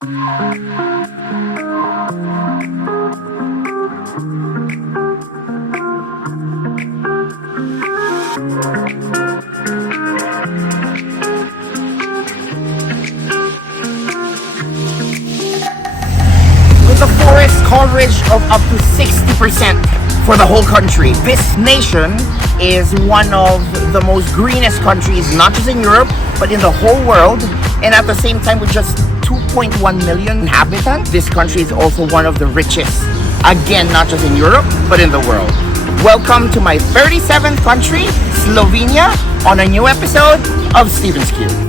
With a forest coverage of up to 60% for the whole country, this nation is one of the most greenest countries, not just in Europe, but in the whole world. And at the same time, with just 2.1 million inhabitants, this country is also one of the richest. Again, not just in Europe, but in the world. Welcome to my 37th country, Slovenia, on a new episode of Stephen's Cube.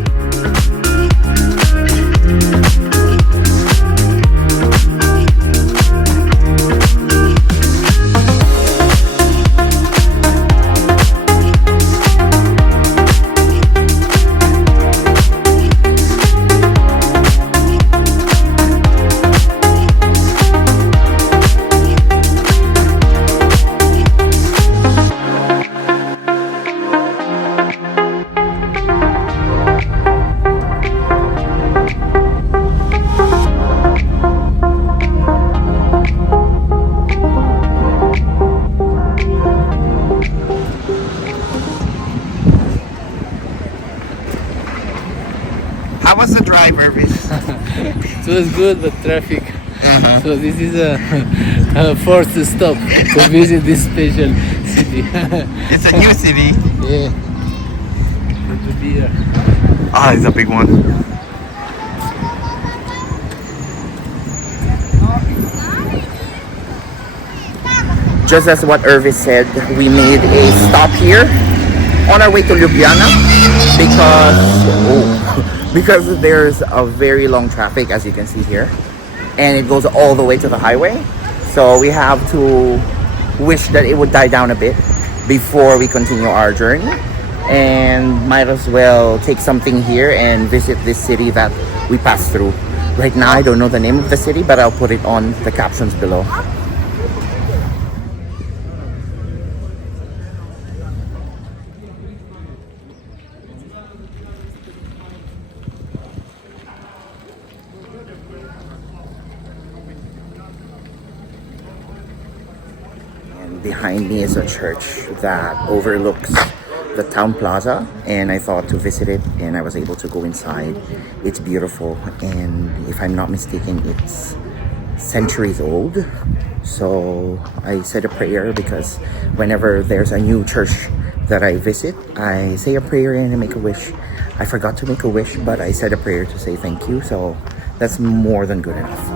How was the drive, Ervis? It was good, but traffic. So this is a fourth stop to visit this special city. It's a new city. Yeah. Good to be here. Ah, it's a big one. Just as what Ervis said, we made a stop here on our way to Ljubljana because there's a very long traffic, as you can see here, and it goes all the way to the highway. So we have to wish that it would die down a bit before we continue our journey, and might as well take something here and visit this city that we passed through. Right now I don't know the name of the city, but I'll put it on the captions below. Behind me is a church that overlooks the town plaza, and I thought to visit it, and I was able to go inside. It's beautiful, and if I'm not mistaken, it's centuries old. So I said a prayer, because whenever there's a new church that I visit, I say a prayer and I make a wish. I forgot to make a wish, but I said a prayer to say thank you, so that's more than good enough.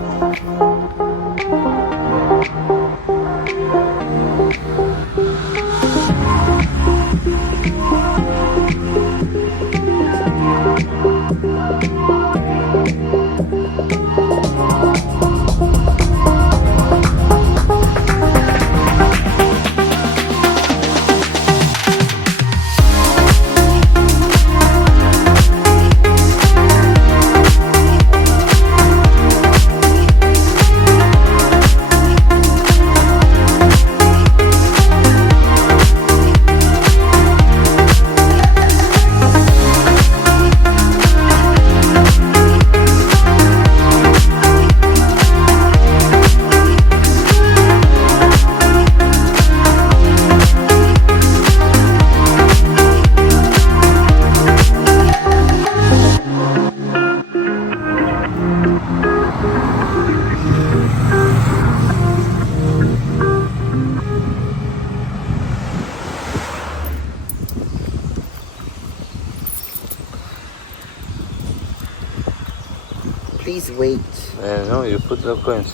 Please wait. No, you put the coins.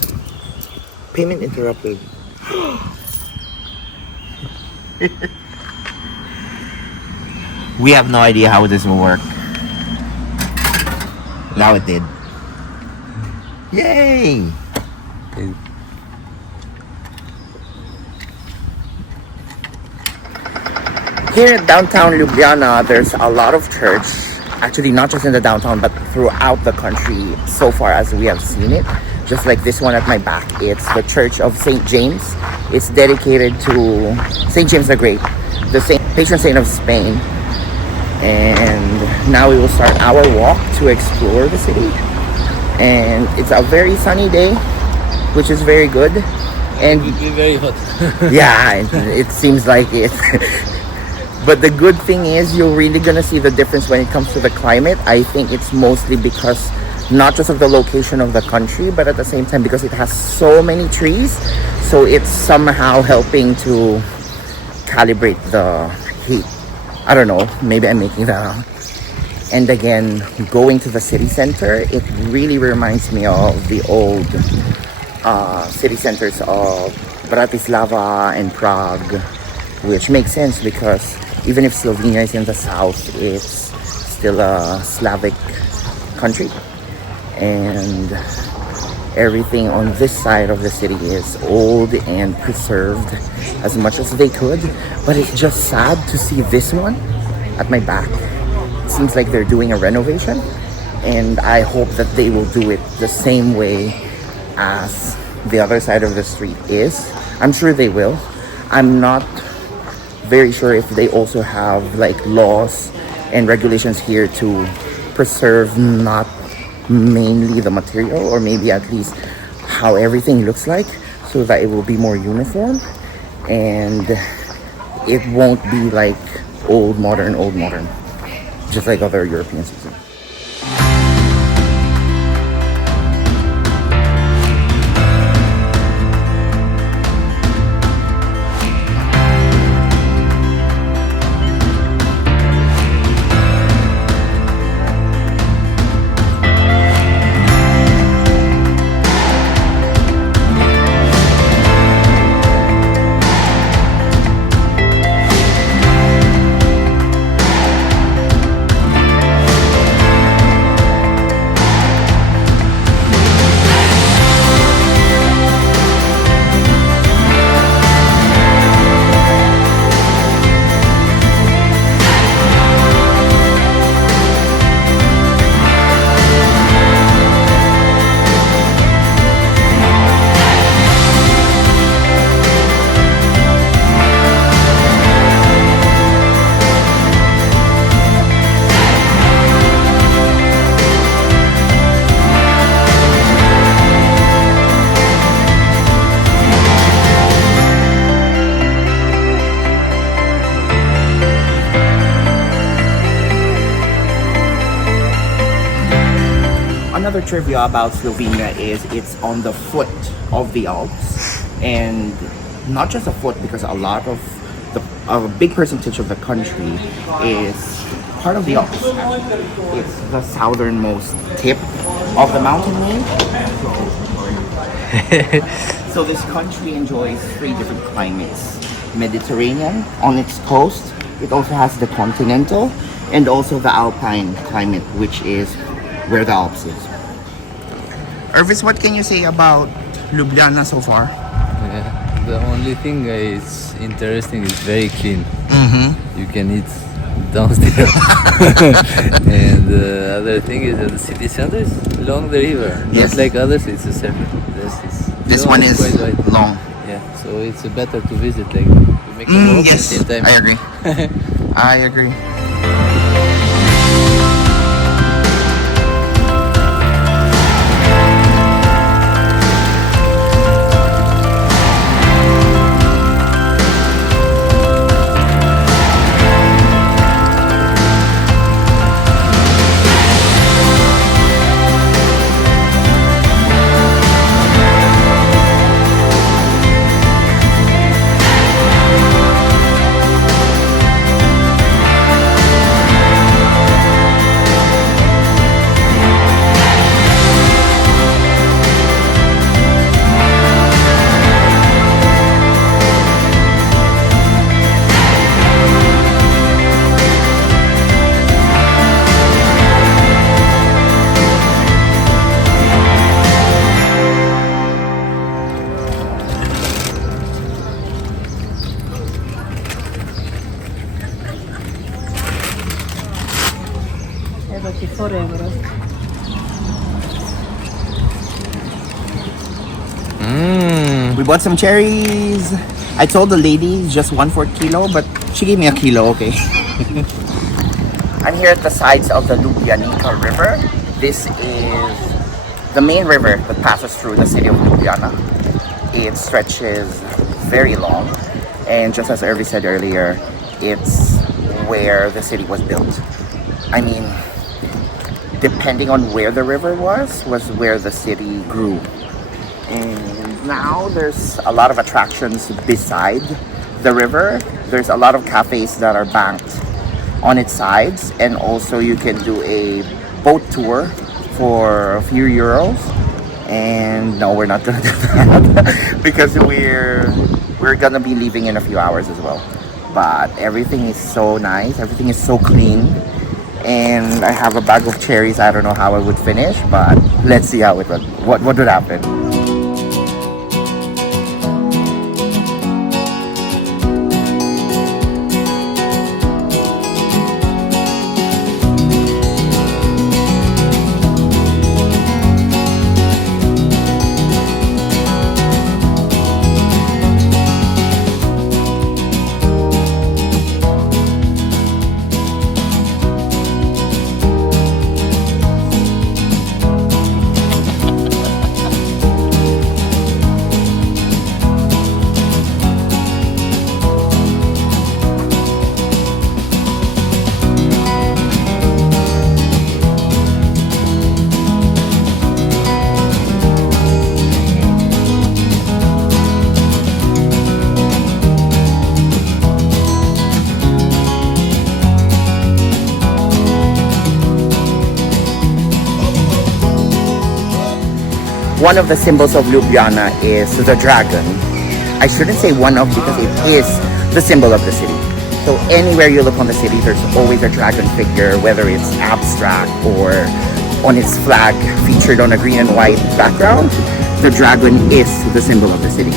Payment interrupted. We have no idea how this will work. Now it did. Yay! Here in downtown Ljubljana, there's a lot of church. Actually, not just in the downtown, but throughout the country so far as we have seen it. Just like this one at my back. It's the Church of St. James. It's dedicated to St. James the Great, the patron saint of Spain. And now we will start our walk to explore the city. and it's a very sunny day, which is very good. It And will be very hot. yeah, it seems like it. But the good thing is you're really gonna see the difference when it comes to the climate. I think it's mostly because not just of the location of the country, but at the same time because it has so many trees. So it's somehow helping to calibrate the heat. I don't know, maybe I'm making that up. And again, going to the city center, it really reminds me of the old city centers of Bratislava and Prague, which makes sense because even if Slovenia is in the south, it's still a Slavic country. And everything on this side of the city is old and preserved as much as they could. But it's just sad to see this one at my back. It seems like they're doing a renovation, and I hope that they will do it the same way as the other side of the street is. I'm sure they will. I'm not very sure if they also have like laws and regulations here to preserve not mainly the material, or maybe at least how everything looks like, so that it will be more uniform and it won't be like old modern, just like other European cities. Another trivia about Slovenia is it's on the foot of the Alps, and not just a foot, because a lot of a big percentage of the country is part of the Alps. Actually, it's the southernmost tip of the mountain range. So this country enjoys three different climates: Mediterranean on its coast. It also has the continental and also the alpine climate, which is where the Alps is. Ervis, what can you say about Ljubljana so far? Yeah. The only thing is interesting is very clean. You can eat downstairs. And the other thing is that the city center is along the river. Yes. Not like others, it's a separate. This one is quite wide. long. Yeah, so it's better to visit, like to make a walk at the Yes, same time. I agree. I agree. We bought some cherries. I told the lady just 1/4 kilo, but she gave me a kilo, okay. I'm here at the sides of the Ljubljanica River. This is the main river that passes through the city of Ljubljana. It stretches very long, and just as Ervis said earlier, it's where the city was built. I mean, depending on where the river was where the city grew. And now there's a lot of attractions beside the river. There's a lot of cafes that are banked on its sides, and also you can do a boat tour for a few euros. And no, we're not gonna do that because we're gonna be leaving in a few hours as well. But everything is so nice, everything is so clean, and I have a bag of cherries. I don't know how I would finish, but let's see how what would happen. One of the symbols of Ljubljana is the dragon. I shouldn't say one of, because it is the symbol of the city. So anywhere you look on the city, there's always a dragon figure, whether it's abstract or on its flag featured on a green and white background. The dragon is the symbol of the city.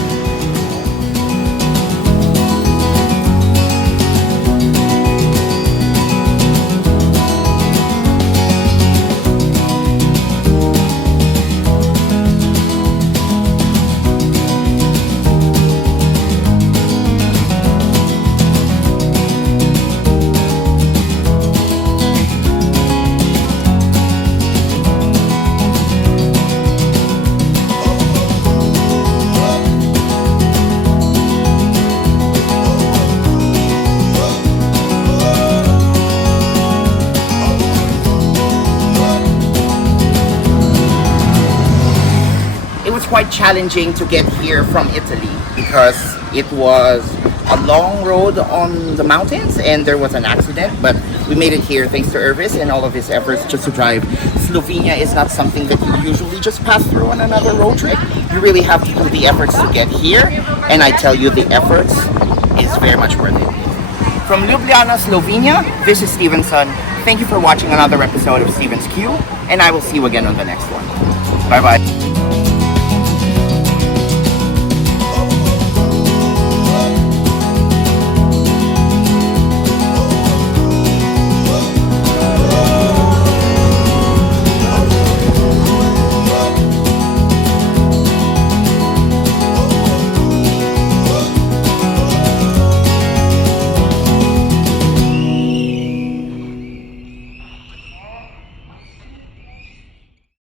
Quite challenging to get here from Italy because it was a long road on the mountains and there was an accident, but we made it here thanks to Ervis and all of his efforts just to drive. Slovenia is not something that you usually just pass through on another road trip. You really have to do the efforts to get here, and I tell you, the efforts is very much worth it. From Ljubljana, Slovenia, this is Stevenson. Thank you for watching another episode of Steven's Q, and I will see you again on the next one. Bye bye.